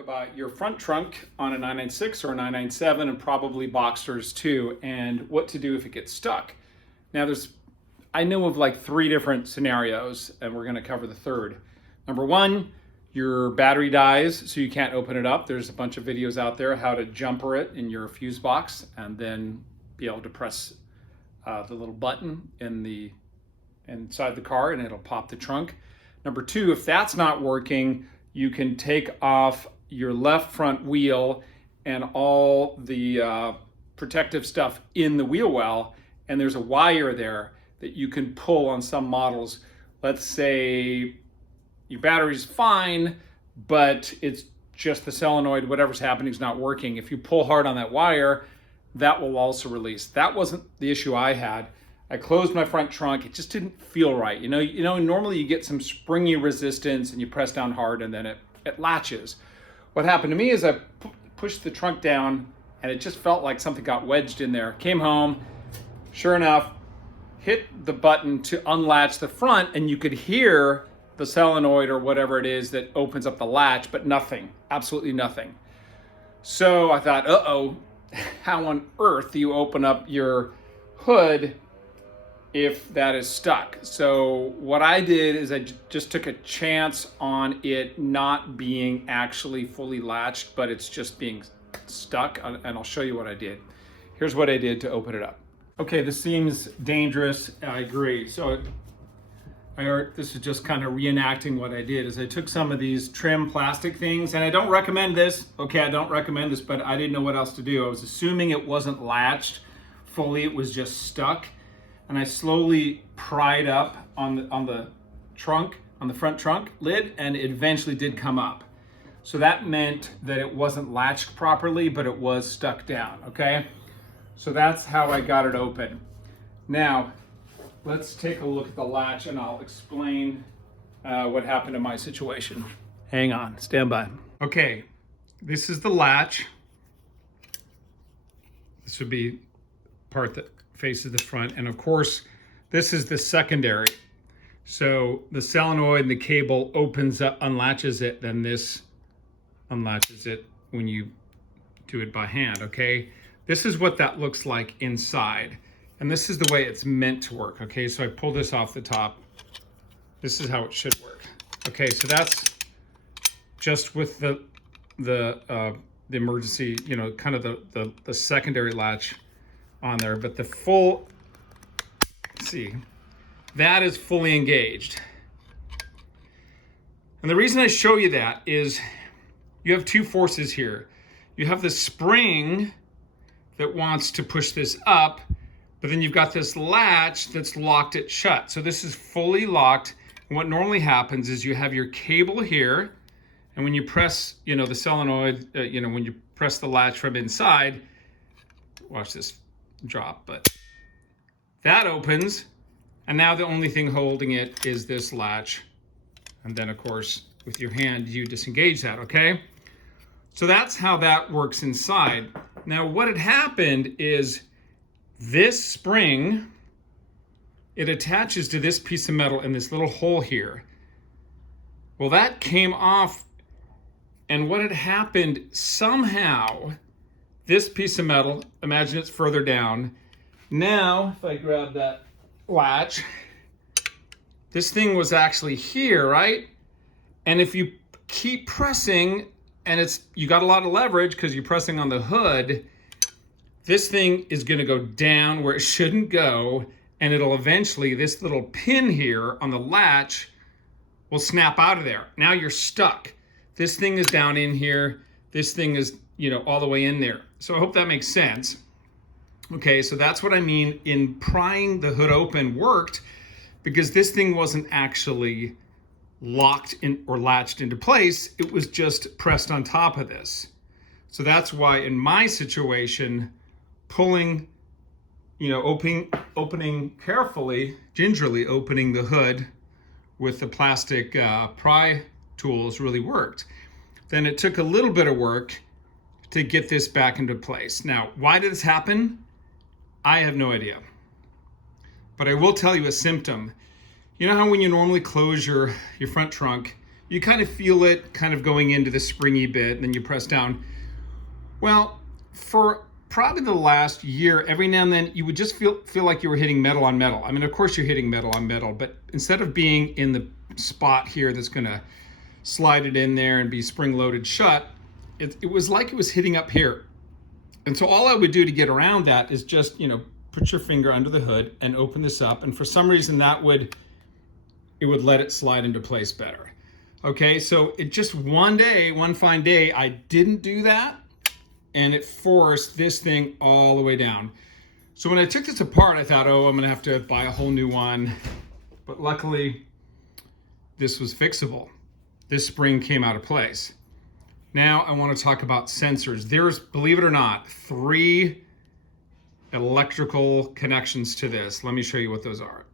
About your front trunk on a 996 or a 997 and probably Boxsters too, and what to do if it gets stuck. Now I know of like 3 different scenarios, and we're going to cover the third. Number 1, your battery dies so you can't open it up. There's a bunch of videos out there how to jumper it in your fuse box and then be able to press the little button inside the car and it'll pop the trunk. Number 2, if that's not working, you can take off your left front wheel and all the protective stuff in the wheel well, and there's a wire there that you can pull on some models. Let's say your battery's fine, but it's just the solenoid, whatever's happening is not working. If you pull hard on that wire, that will also release. That wasn't the issue I had. I closed my front trunk, it just didn't feel right. You know, normally you get some springy resistance and you press down hard and then it latches. What happened to me is I pushed the trunk down and it just felt like something got wedged in there. Came home, sure enough, hit the button to unlatch the front and you could hear the solenoid or whatever it is that opens up the latch, but nothing, absolutely nothing. So I thought, uh-oh, how on earth do you open up your hood if that is stuck? So what I did is I just took a chance on it not being actually fully latched, but it's just being stuck, and I'll show you what I did. Here's what I did to open it up. Okay, this seems dangerous, I agree. So this is just kind of reenacting what I did, is I took some of these trim plastic things, and I don't recommend this. Okay, I don't recommend this, but I didn't know what else to do. I was assuming it wasn't latched fully, it was just stuck. And I slowly pried up on the trunk, on the front trunk lid, and it eventually did come up. So that meant that it wasn't latched properly, but it was stuck down, okay? So that's how I got it open. Now, let's take a look at the latch and I'll explain what happened in my situation. Hang on, stand by. Okay, this is the latch. This would be part that faces the front, and of course this is the secondary. So the solenoid and the cable opens up, unlatches it, then this unlatches it when you do it by hand, okay? This is what that looks like inside, and this is the way it's meant to work, okay? So I pull this off the top. This is how it should work. Okay, so that's just with the emergency, you know, kind of the secondary latch on there, but the full, see, that is fully engaged. And the reason I show you that is you have 2 forces here. You have the spring that wants to push this up, but then you've got this latch that's locked it shut. So this is fully locked. And what normally happens is you have your cable here, and when you press, you know, the solenoid, when you press the latch from inside, watch this drop, but that opens, and now the only thing holding it is this latch, and then of course with your hand you disengage that, okay? So that's how that works inside. Now what had happened is this spring, it attaches to this piece of metal in this little hole here. Well, that came off, and what had happened, somehow this piece of metal, imagine it's further down. Now, if I grab that latch, this thing was actually here, right? And if you keep pressing, and you got a lot of leverage because you're pressing on the hood, this thing is gonna go down where it shouldn't go, and it'll eventually, this little pin here on the latch will snap out of there. Now you're stuck. This thing is down in here. This thing is, all the way in there. So I hope that makes sense. Okay, so that's what I mean in prying the hood open worked, because this thing wasn't actually locked in or latched into place. It was just pressed on top of this. So that's why in my situation, pulling, opening carefully, gingerly opening the hood with the plastic pry tools really worked. Then it took a little bit of work to get this back into place. Now, why did this happen? I have no idea. But I will tell you a symptom. You know how when you normally close your front trunk, you kind of feel it kind of going into the springy bit, and then you press down. Well, for probably the last year, every now and then you would just feel like you were hitting metal on metal. I mean, of course you're hitting metal on metal, but instead of being in the spot here that's gonna slide it in there and be spring loaded shut, it was like it was hitting up here. And so all I would do to get around that is just, put your finger under the hood and open this up. And for some reason it would let it slide into place better. Okay, so it just one fine day, I didn't do that, and it forced this thing all the way down. So when I took this apart, I thought, oh, I'm gonna have to buy a whole new one. But luckily, this was fixable. This spring came out of place. Now I want to talk about sensors. There's, believe it or not, 3 electrical connections to this. Let me show you what those are.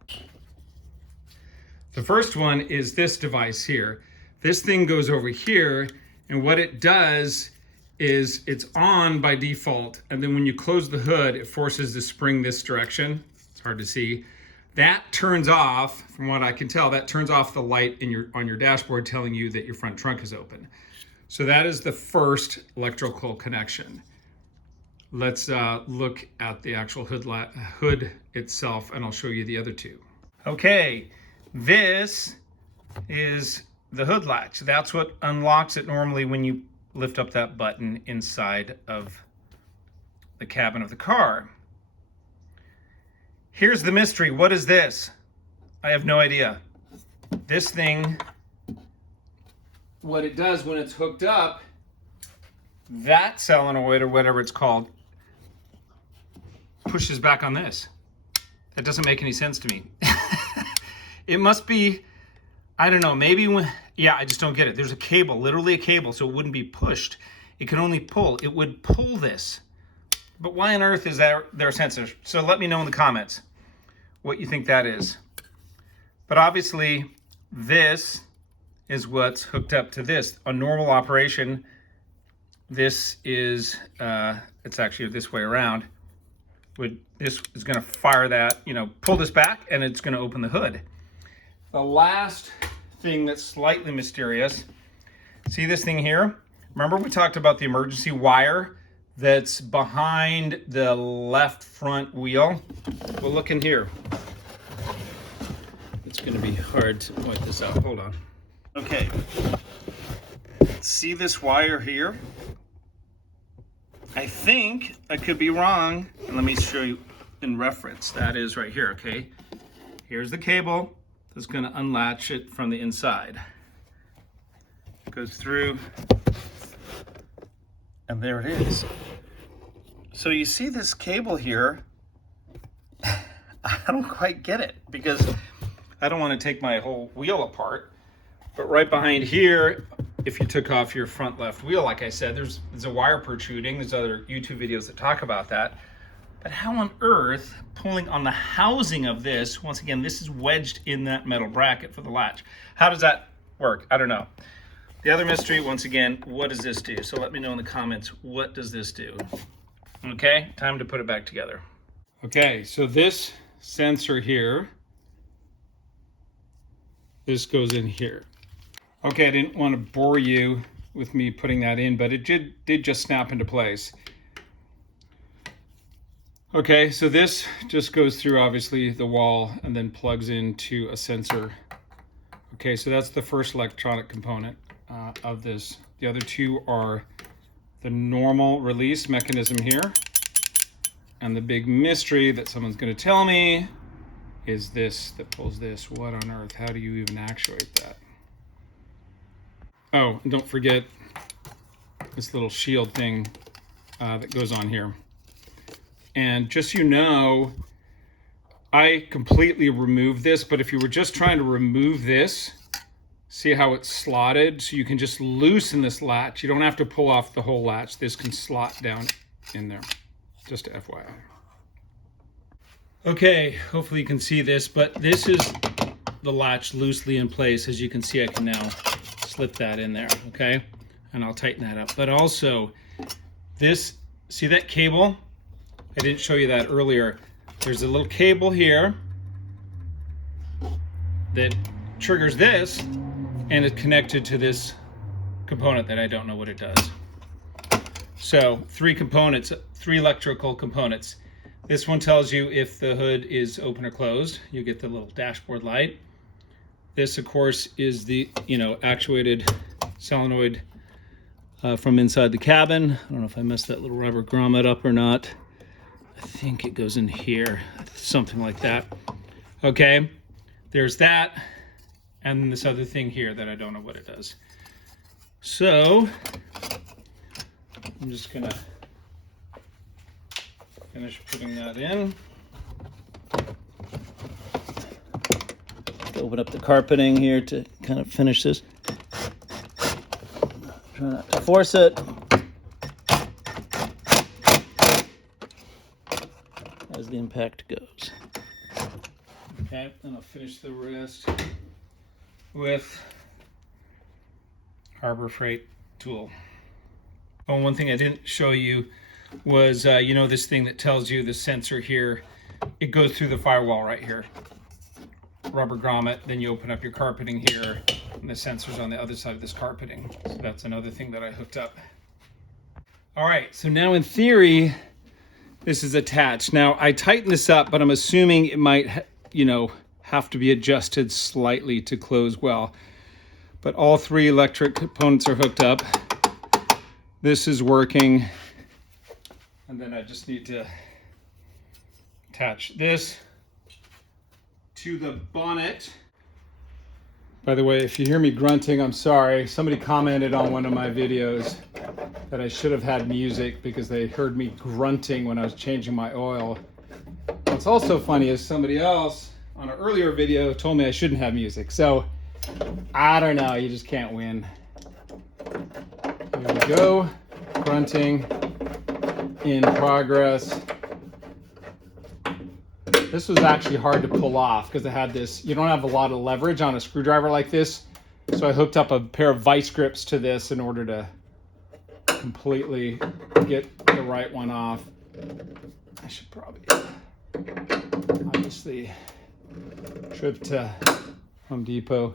The first one is this device here. This thing goes over here, and what it does is it's on by default, and then when you close the hood, it forces the spring this direction. It's hard to see. That turns off, from what I can tell, that turns off the light on your dashboard telling you that your front trunk is open. So that is the first electrical connection. Let's look at the actual hood itself, and I'll show you the other 2. Okay, this is the hood latch. That's what unlocks it normally when you lift up that button inside of the cabin of the car. Here's the mystery. What is this? I have no idea. This thing, what it does when it's hooked up, that solenoid or whatever it's called, pushes back on this. That doesn't make any sense to me. It must be, I don't know, maybe when, yeah, I just don't get it. There's a cable, literally a cable, so it wouldn't be pushed. It can only pull. It would pull this. But why on earth is there a sensor? So let me know in the comments what you think that is. But obviously, this is what's hooked up to this. A normal operation, this is, it's actually this way around. This is gonna fire that, pull this back, and it's gonna open the hood. The last thing that's slightly mysterious, see this thing here? Remember we talked about the emergency wire that's behind the left front wheel? Well, look in here. It's gonna be hard to point this out, hold on. Okay, see this wire here? I think, I could be wrong, and let me show you in reference. That is right here, okay? Here's the cable that's gonna unlatch it from the inside. It goes through, and there it is. So you see this cable here, I don't quite get it, because I don't wanna take my whole wheel apart, but right behind here, if you took off your front left wheel, like I said, there's a wire protruding. There's other YouTube videos that talk about that. But how on earth, pulling on the housing of this, once again, this is wedged in that metal bracket for the latch. How does that work? I don't know. The other mystery, once again, what does this do? So let me know in the comments, what does this do? Okay, time to put it back together. Okay, so this sensor here, this goes in here. Okay, I didn't want to bore you with me putting that in, but it did just snap into place. Okay, so this just goes through, obviously, the wall and then plugs into a sensor. Okay, so that's the first electronic component of this. The other 2 are the normal release mechanism here. And the big mystery that someone's going to tell me is this that pulls this. What on earth? How do you even actuate that? Oh, and don't forget this little shield thing that goes on here. And just so you know, I completely removed this, but if you were just trying to remove this, see how it's slotted? So you can just loosen this latch. You don't have to pull off the whole latch. This can slot down in there, just FYI. Okay, hopefully you can see this, but this is the latch loosely in place. As you can see, I can now slip that in there, okay? And I'll tighten that up. But also, this, see that cable? I didn't show you that earlier. There's a little cable here that triggers this, and it's connected to this component that I don't know what it does. So 3 components, 3 electrical components. This one tells you if the hood is open or closed. You get the little dashboard light. This, of course, is the actuated solenoid from inside the cabin. I don't know if I messed that little rubber grommet up or not. I think it goes in here, something like that. Okay, there's that, and then this other thing here that I don't know what it does. So I'm just gonna finish putting that in. Open up the carpeting here to kind of finish this. Try not to force it. As the impact goes. Okay, and I'll finish the rest with Harbor Freight tool. Oh, one thing I didn't show you was, this thing that tells you the sensor here, it goes through the firewall right here. Rubber grommet, then you open up your carpeting here, and the sensor's on the other side of this carpeting. So that's another thing that I hooked up. All right, so now in theory, this is attached. Now I tightened this up, but I'm assuming it might, have to be adjusted slightly to close well. But all 3 electric components are hooked up. This is working. And then I just need to attach this to the bonnet. By the way, if you hear me grunting, I'm sorry. Somebody commented on one of my videos that I should have had music because they heard me grunting when I was changing my oil. What's also funny is somebody else on an earlier video told me I shouldn't have music. So I don't know, you just can't win. Here we go, grunting in progress. This was actually hard to pull off because I had this, you don't have a lot of leverage on a screwdriver like this. So I hooked up a pair of vice grips to this in order to completely get the right one off. I should probably, obviously, trip to Home Depot.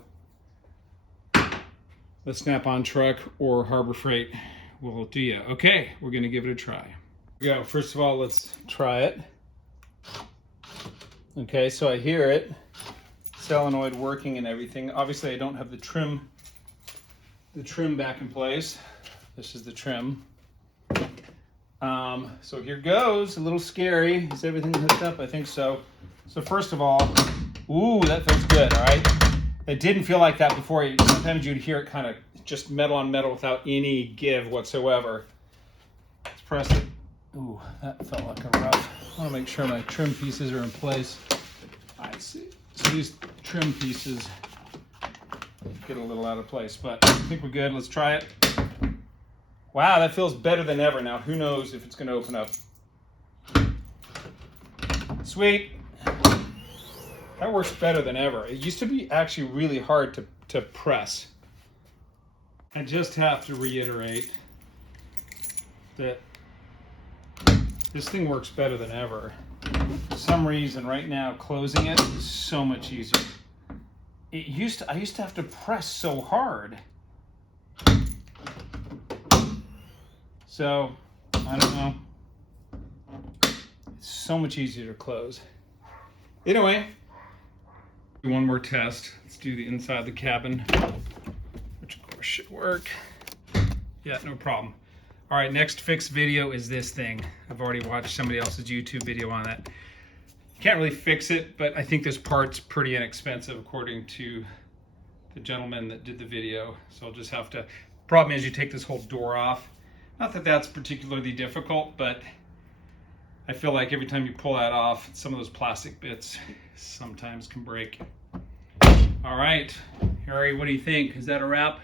The Snap-on truck or Harbor Freight will do you. Okay, we're gonna give it a try. Here we go. First of all, let's try it. Okay, so I hear it, solenoid working and everything. Obviously I don't have the trim back in place. This is the trim. So here goes, a little scary. Is everything hooked up? I think so. So first of all, ooh, that feels good, all right? It didn't feel like that before. Sometimes you'd hear it kind of just metal on metal without any give whatsoever. Let's press it. Ooh, that felt like a rough. I want to make sure my trim pieces are in place. I see. So these trim pieces get a little out of place, but I think we're good. Let's try it. Wow, that feels better than ever. Now, who knows if it's going to open up. Sweet. That works better than ever. It used to be actually really hard to press. I just have to reiterate that this thing works better than ever. For some reason, right now, closing it is so much easier. I used to have to press so hard. So, I don't know. It's so much easier to close. Anyway, one more test. Let's do the inside of the cabin, which of course should work. Yeah, no problem. All right, next fix video is this thing. I've already watched somebody else's YouTube video on it. Can't really fix it, but I think this part's pretty inexpensive according to the gentleman that did the video. So I'll just have to, problem is you take this whole door off. Not that that's particularly difficult, but I feel like every time you pull that off, some of those plastic bits sometimes can break. All right, Harry, what do you think? Is that a wrap?